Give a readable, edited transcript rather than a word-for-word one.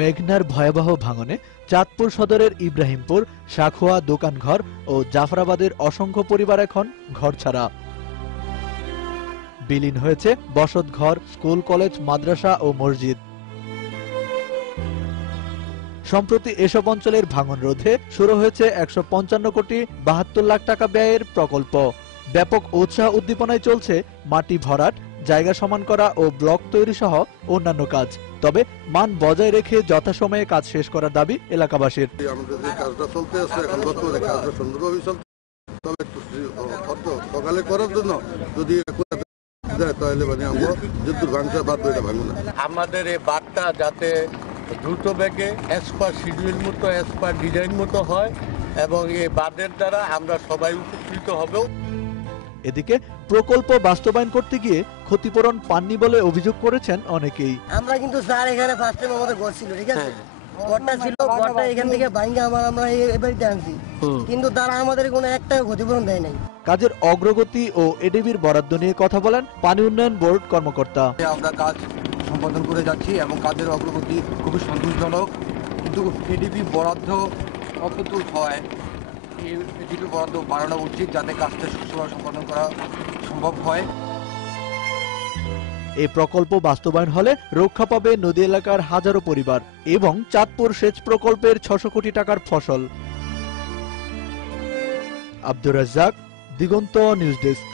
মেঘনার ভয়াবহ ভাঙনে চাঁদপুর সদরের ইব্রাহিমপুর, শাখোয়া দোকানঘর ও জাফরাবাদের অসংখ্য পরিবার এখন ঘরছাড়া। বিলীন হয়েছে বসতঘর, স্কুল, কলেজ, মাদ্রাসা ও মসজিদ। সম্প্রতি এসব অঞ্চলের ভাঙন রোধে শুরু হয়েছে ১৫৫ কোটি ৭২ লাখ টাকা ব্যয়ের প্রকল্প। ব্যাপক উৎসাহ উদ্দীপনায় চলছে মাটি ভরাট, জায়গা সমান করা ও ব্লক তৈরি সহ অন্যান্য কাজ। তবে মান বজায় রেখে যথাসময়ে কাজ শেষ করার দাবি এলাকাবাসীর। আমাদের এই বাঁধটা যাতে দ্রুত বেগে অ্যাজ পার শিডিউল মতো, অ্যাজ পার ডিজাইন মতো হয় এবং এই বাঁধের দ্বারা আমরা সবাই উপকৃত হব। এদিকে প্রকল্প বাস্তবায়ন করতে গিয়ে ক্ষতিপূরণ পাননি বলে অভিযোগ করেছেন অনেকেই। আমরা কিন্তু স্যার এখানে ফার্স্ট টাইম আমাদের ঘর ছিল, ঠিক আছে, ঘরটা ছিল, ঘরটা এখান থেকে ভাঙা আমরা এবারে আনছি, কিন্তু তারা আমাদের কোনো একটা ক্ষতিপূরণ দেয় নাই। কাজের অগ্রগতি ও এডিবির বরাদ্দ নিয়ে কথা বলেন পানি উন্নয়ন বোর্ড কর্মকর্তা। আমরা কাজ সম্পাদন করে যাচ্ছি এবং কাজের অগ্রগতি খুবই সন্তোষজনক, কিন্তু এডিবি বরাদ্দ কতদূর হয়, এডিবি বরাদ্দ বাড়ানো উচিত যাতে কাজটা সুষ্ঠুভাবে সম্পাদন করা সম্ভব হয়। এই প্রকল্প বাস্তবায়ন হলে রক্ষা পাবে নদী এলাকার হাজারো পরিবার এবং চাঁদপুর সেচ প্রকল্পের ৬০০ কোটি টাকার ফসল। আব্দুর রাজ্জাক, দিগন্ত নিউজ ডেস্ক।